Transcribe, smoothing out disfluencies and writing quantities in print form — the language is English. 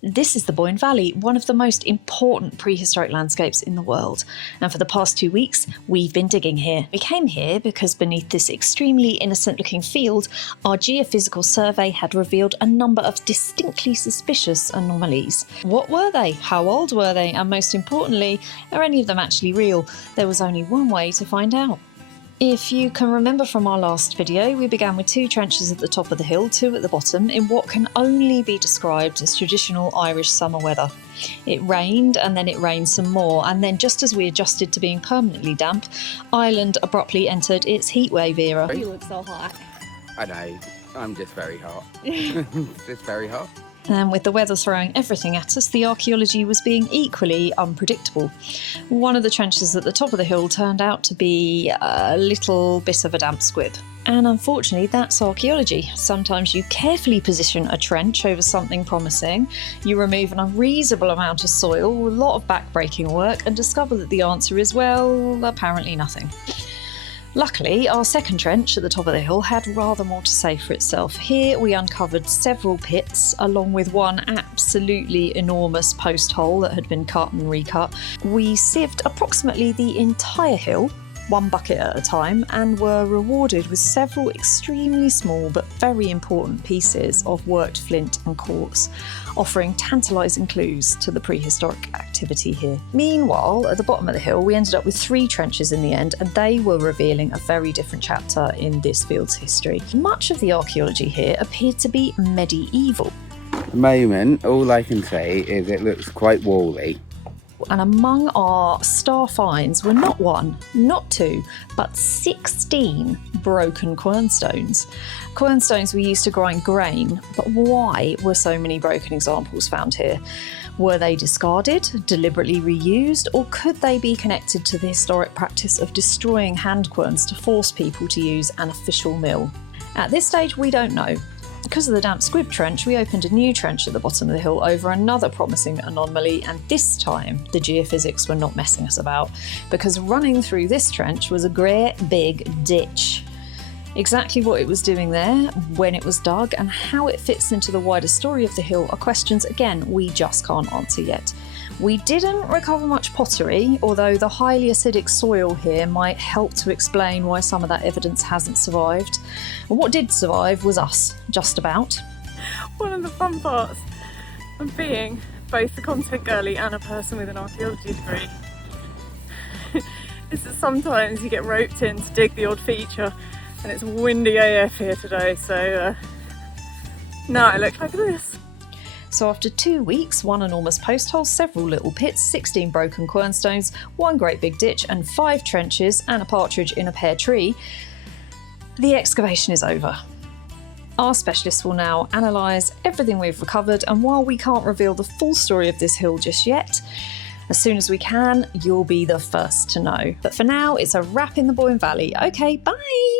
This is the Boyne Valley, one of the most important prehistoric landscapes in the world. And for the past 2 weeks, we've been digging here. We came here because beneath this extremely innocent-looking field, our geophysical survey had revealed a number of distinctly suspicious anomalies. What were they? How old were they? And most importantly, are any of them actually real? There was only one way to find out. If you can remember from our last video, we began with 2 trenches at the top of the hill, 2 at the bottom, in what can only be described as traditional Irish summer weather. It rained, and then it rained some more, and then just as we adjusted to being permanently damp, Ireland abruptly entered its heatwave era. You look so hot. I know, I'm just very hot. It's very hot. And with the weather throwing everything at us, the archaeology was being equally unpredictable. One of the trenches at the top of the hill turned out to be a little bit of a damp squib. And unfortunately, that's archaeology. Sometimes you carefully position a trench over something promising, you remove an unreasonable amount of soil, a lot of backbreaking work, and discover that the answer is, well, apparently nothing. Luckily, our second trench at the top of the hill had rather more to say for itself. Here we uncovered several pits, along with one absolutely enormous post hole that had been cut and recut. We sieved approximately the entire hill, 1 bucket at a time, and were rewarded with several extremely small but very important pieces of worked flint and quartz, offering tantalising clues to the prehistoric activity here. Meanwhile, at the bottom of the hill, we ended up with 3 trenches in the end, and they were revealing a very different chapter in this field's history. Much of the archaeology here appeared to be medieval. At the moment, all I can say is it looks quite wally. And among our star finds were not 1, not 2, but 16 broken quernstones. Quernstones were used to grind grain, but why were so many broken examples found here? Were they discarded, deliberately reused, or could they be connected to the historic practice of destroying hand querns to force people to use an official mill? At this stage, we don't know. Because of the damp squib trench, we opened a new trench at the bottom of the hill over another promising anomaly, and this time the geophysics were not messing us about, because running through this trench was a great big ditch. Exactly what it was doing there, when it was dug, and how it fits into the wider story of the hill are questions, again, we just can't answer yet. We didn't recover much pottery, although the highly acidic soil here might help to explain why some of that evidence hasn't survived. And what did survive was us, just about. One of the fun parts of being both the content girly and a person with an archaeology degree is that sometimes you get roped in to dig the odd feature, and it's windy AF here today, so now it looks like this. So after 2 weeks, 1 enormous post hole, several little pits, 16 broken quernstones, 1 great big ditch, and 5 trenches, and a partridge in a pear tree, the excavation is over. Our specialists will now analyse everything we've recovered, and while we can't reveal the full story of this hill just yet, as soon as we can, you'll be the first to know. But for now, it's a wrap in the Boyne Valley. Okay, bye!